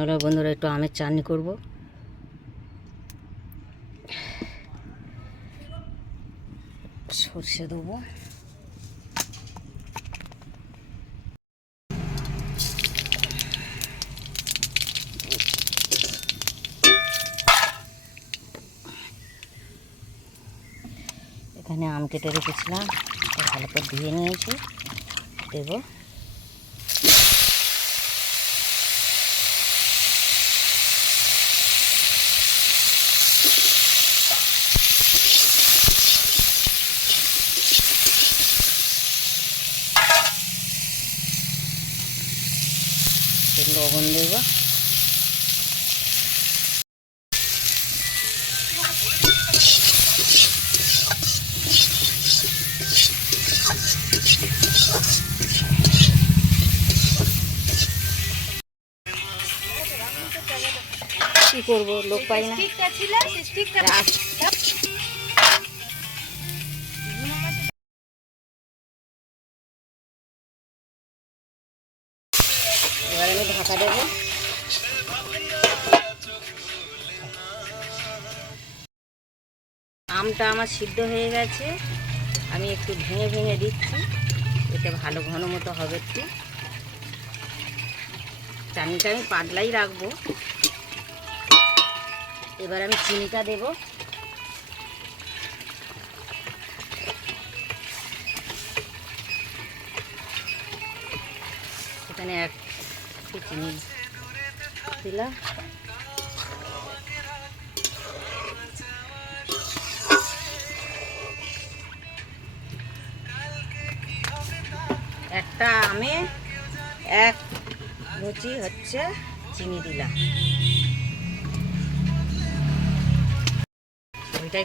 হলো বন্ধুরা একটু আমের চাটনি করব। সর্ষে দেবো। এখানে আম কেটে রেখেছিলাম, ভালো করে ধুয়ে নিয়েছি, দেবো একটু লবণ দেবো। কি করব? লোক পাই না। ঢাকা দেবো। আমটা আমার সিদ্ধ হয়ে গেছে। আমি একটু ভেঙে ভেঙে দিচ্ছি। এতে ভালো ঘন মতো হবে একটু। চাটনিটা আমি পাতলাই রাখব। এবার আমি চিনিটা দেবো। এখানে এক চিনি দিলাম। একটা আমে, এক মুচি হচ্ছে চিনি দিলাম।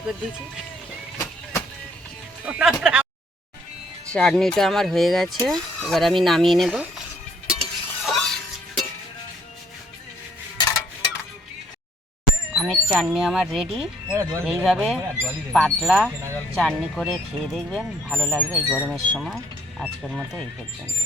করে দিয়েছি। চাটনিটা আমার হয়ে গেছে, এবার আমি নামিয়ে নেব। আমের চাটনি আমার রেডি এইভাবে পাতলা চাটনি করে খেয়ে দেখবেন, ভালো লাগবে এই গরমের সময়। আজকের মতো এই পর্যন্ত।